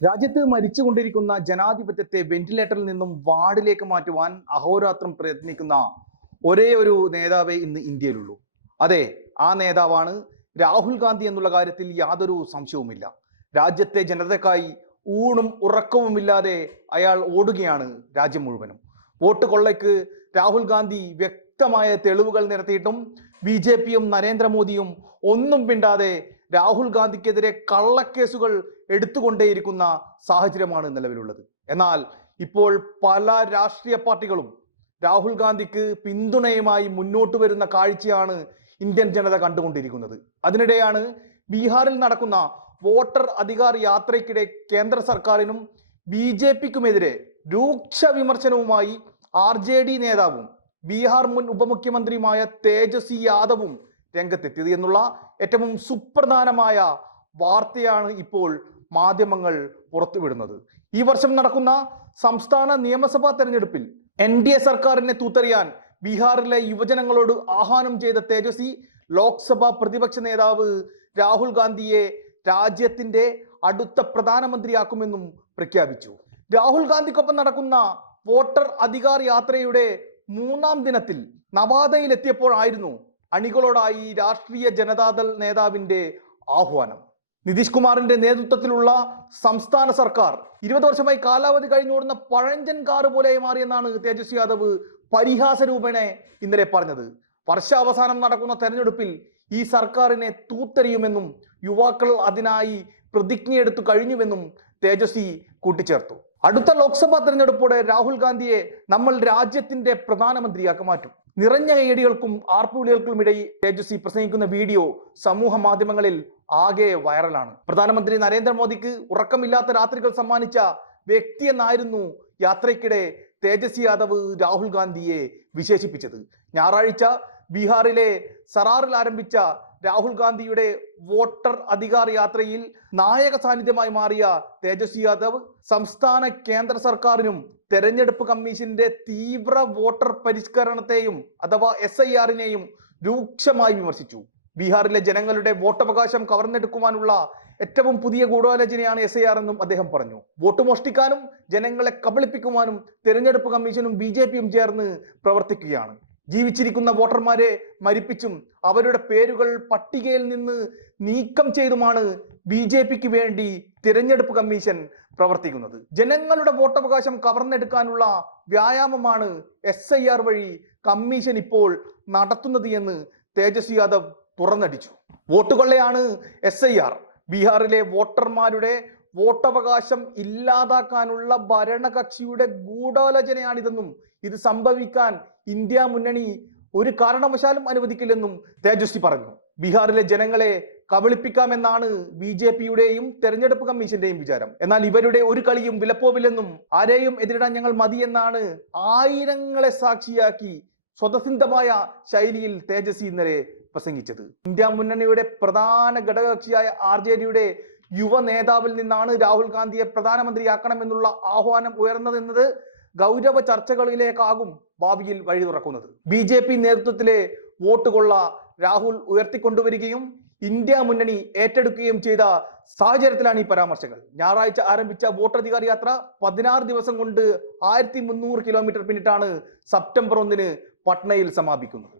രാജ്യത്ത് മരിച്ചുകൊണ്ടിരിക്കുന്ന ജനാധിപത്യത്തെ വെന്റിലേറ്ററിൽ നിന്നും വാർഡിലേക്ക് മാറ്റുവാൻ അഹോരാത്രം പ്രയത്നിക്കുന്ന ഒരേ ഒരു നേതാവേ ഇന്ന് ഇന്ത്യയിലുള്ളൂ. അതെ ആ നേതാവാണ് രാഹുൽ ഗാന്ധി എന്നുള്ള കാര്യത്തിൽ യാതൊരു സംശയവുമില്ല. രാജ്യത്തെ ജനതക്കായി ഊണും ഉറക്കവുമില്ലാതെ അയാൾ ഓടുകയാണ് രാജ്യം മുഴുവനും. വോട്ട് കൊള്ളയ്ക്ക് രാഹുൽ ഗാന്ധി വ്യക്തമായ തെളിവുകൾ നിരത്തിയിട്ടും ബി ജെ പിയും നരേന്ദ്രമോദിയും ഒന്നും പിണ്ടാതെ രാഹുൽ ഗാന്ധിക്കെതിരെ കള്ളക്കേസുകൾ എടുത്തുകൊണ്ടേയിരിക്കുന്ന സാഹചര്യമാണ് നിലവിലുള്ളത്. എന്നാൽ ഇപ്പോൾ പല രാഷ്ട്രീയ പാർട്ടികളും രാഹുൽ ഗാന്ധിക്ക് പിന്തുണയുമായി മുന്നോട്ട് വരുന്ന കാഴ്ചയാണ് ഇന്ത്യൻ ജനത കണ്ടുകൊണ്ടിരിക്കുന്നത്. അതിനിടെയാണ് ബീഹാറിൽ നടക്കുന്ന വോട്ടർ അധികാർ യാത്രയ്ക്കിടെ കേന്ദ്ര സർക്കാരിനും ബി ജെ പിക്കുമെതിരെ രൂക്ഷ വിമർശനവുമായി ആർ ജെ ഡി നേതാവും ബീഹാർ മുൻ ഉപമുഖ്യമന്ത്രിയുമായ തേജസ്വി യാദവും രംഗത്തെത്തിയത് എന്നുള്ള ഏറ്റവും സുപ്രധാനമായ വാർത്തയാണ് ഇപ്പോൾ മാധ്യമങ്ങൾ പുറത്തുവിടുന്നത്. ഈ വർഷം നടക്കുന്ന സംസ്ഥാന നിയമസഭാ തെരഞ്ഞെടുപ്പിൽ എൻ ഡി എ സർക്കാരിനെ തൂത്തെറിയാൻ ബീഹാറിലെ യുവജനങ്ങളോട് ആഹ്വാനം ചെയ്ത തേജസ്വി ലോക്സഭാ പ്രതിപക്ഷ നേതാവ് രാഹുൽ ഗാന്ധിയെ രാജ്യത്തിന്റെ അടുത്ത പ്രധാനമന്ത്രിയാക്കുമെന്നും പ്രഖ്യാപിച്ചു. രാഹുൽ ഗാന്ധിക്കൊപ്പം നടക്കുന്ന വോട്ടർ അധികാർ യാത്രയുടെ മൂന്നാം ദിനത്തിൽ നവാദയിലെത്തിയപ്പോഴായിരുന്നു അണികളോടായി രാഷ്ട്രീയ ജനതാദൾ നേതാവിന്റെ ആഹ്വാനം. നിതീഷ് കുമാറിന്റെ നേതൃത്വത്തിലുള്ള സംസ്ഥാന സർക്കാർ ഇരുപത് വർഷമായി കാലാവധി കഴിഞ്ഞോടുന്ന പഴഞ്ചൻ കാറ് പോലെ മാറിയെന്നാണ് തേജസ്വി യാദവ് പരിഹാസ രൂപേണ ഇന്നലെ പറഞ്ഞത്. വർഷാവസാനം നടക്കുന്ന തെരഞ്ഞെടുപ്പിൽ ഈ സർക്കാരിനെ തൂത്തെറിയുമെന്നും യുവാക്കൾ അതിനായി പ്രതിജ്ഞയെടുത്തു കഴിഞ്ഞുവെന്നും തേജസ്വി കൂട്ടിച്ചേർത്തു. അടുത്ത ലോക്സഭാ തെരഞ്ഞെടുപ്പോടെ രാഹുൽ ഗാന്ധിയെ നമ്മൾ രാജ്യത്തിന്റെ പ്രധാനമന്ത്രിയാക്കി മാറ്റും. നിറഞ്ഞ ഏടികൾക്കും ആർപ്പുവിളികൾക്കും ഇടയിൽ തേജസ്വി പ്രസംഗിക്കുന്ന വീഡിയോ സമൂഹ മാധ്യമങ്ങളിൽ ആകെ വൈറലാണ്. പ്രധാനമന്ത്രി നരേന്ദ്രമോദിക്ക് ഉറക്കമില്ലാത്ത രാത്രികൾ സമ്മാനിച്ച വ്യക്തി എന്നായിരുന്നു യാത്രയ്ക്കിടെ തേജസ്വി യാദവ് രാഹുൽ ഗാന്ധിയെ വിശേഷിപ്പിച്ചത്. ഞായറാഴ്ച ബീഹാറിലെ സറാറിൽ ആരംഭിച്ച രാഹുൽ ഗാന്ധിയുടെ വോട്ടർ അധികാർ യാത്രയിൽ നായക സാന്നിധ്യമായി മാറിയ തേജസ്വി യാദവ് സംസ്ഥാന കേന്ദ്ര സർക്കാരിനും തെരഞ്ഞെടുപ്പ് കമ്മീഷന്റെ തീവ്ര വോട്ടർ പരിഷ്കരണത്തെയും അഥവാ എസ് ഐ ആറിനെയും രൂക്ഷമായി വിമർശിച്ചു. ബീഹാറിലെ ജനങ്ങളുടെ വോട്ടവകാശം കവർന്നെടുക്കുവാനുള്ള ഏറ്റവും പുതിയ ഗൂഢാലോചനയാണ് എസ് ഐ ആർ എന്നും അദ്ദേഹം പറഞ്ഞു. വോട്ട് മോഷ്ടിക്കാനും ജനങ്ങളെ കബളിപ്പിക്കുവാനും തെരഞ്ഞെടുപ്പ് കമ്മീഷനും ബി ചേർന്ന് പ്രവർത്തിക്കുകയാണ്. ജീവിച്ചിരിക്കുന്ന വോട്ടർമാരെ മരിപ്പിച്ചും അവരുടെ പേരുകൾ പട്ടികയിൽ നിന്ന് നീക്കം ചെയ്തുമാണ് ബി ജെ പിക്ക് വേണ്ടി തിരഞ്ഞെടുപ്പ് കമ്മീഷൻ പ്രവർത്തിക്കുന്നത്. ജനങ്ങളുടെ വോട്ടവകാശം കവർന്നെടുക്കാനുള്ള വ്യായാമമാണ് എസ് ഐ ആർ വഴി കമ്മീഷൻ ഇപ്പോൾ നടത്തുന്നത് എന്ന് തേജസ്വി യാദവ് തുറന്നടിച്ചു. വോട്ടുകൊള്ളയാണ് എസ് ഐ ആർ. ബീഹാറിലെ വോട്ടർമാരുടെ വോട്ടവകാശം ഇല്ലാതാക്കാനുള്ള ഭരണകക്ഷിയുടെ ഗൂഢാലോചനയാണിതെന്നും ഇത് സംഭവിക്കാൻ ഇന്ത്യ മുന്നണി ഒരു കാരണവശാലും അനുവദിക്കില്ലെന്നും തേജസ്വി പറഞ്ഞു. ബീഹാറിലെ ജനങ്ങളെ കബളിപ്പിക്കാമെന്നാണ് ബി ജെ പിയുടെയും തെരഞ്ഞെടുപ്പ് കമ്മീഷന്റെയും വിചാരം. എന്നാൽ ഇവരുടെ ഒരു കളിയും വിലപ്പോവില്ലെന്നും ആരെയും എതിരിടാൻ ഞങ്ങൾ മതിയെന്നാണ് ആയിരങ്ങളെ സാക്ഷിയാക്കി സ്വതസിദ്ധമായ ശൈലിയിൽ തേജസ്വി ഇന്നലെ പ്രസംഗിച്ചത്. ഇന്ത്യ മുന്നണിയുടെ പ്രധാന ഘടകകക്ഷിയായ ആർ ജെ ഡിയുടെ യുവ നേതാവിൽ നിന്നാണ് രാഹുൽ ഗാന്ധിയെ പ്രധാനമന്ത്രിയാക്കണമെന്നുള്ള ആഹ്വാനം ഉയർന്നതെന്നത് ഗൗരവ ചർച്ചകളിലേക്കാകും ഭാവിയിൽ വഴി തുറക്കുന്നത്. ബി ജെ പി നേതൃത്വത്തിലെ വോട്ട് കൊള്ള രാഹുൽ ഉയർത്തിക്കൊണ്ടുവരികയും ഇന്ത്യ മുന്നണി ഏറ്റെടുക്കുകയും ചെയ്ത സാഹചര്യത്തിലാണ് ഈ പരാമർശങ്ങൾ. ഞായറാഴ്ച ആരംഭിച്ച വോട്ടധികാർ യാത്ര പതിനാറ് ദിവസം കൊണ്ട് ആയിരത്തി മുന്നൂറ് കിലോമീറ്റർ പിന്നിട്ടാണ് സെപ്റ്റംബർ ഒന്നിന് പട്നയിൽ സമാപിക്കുന്നത്.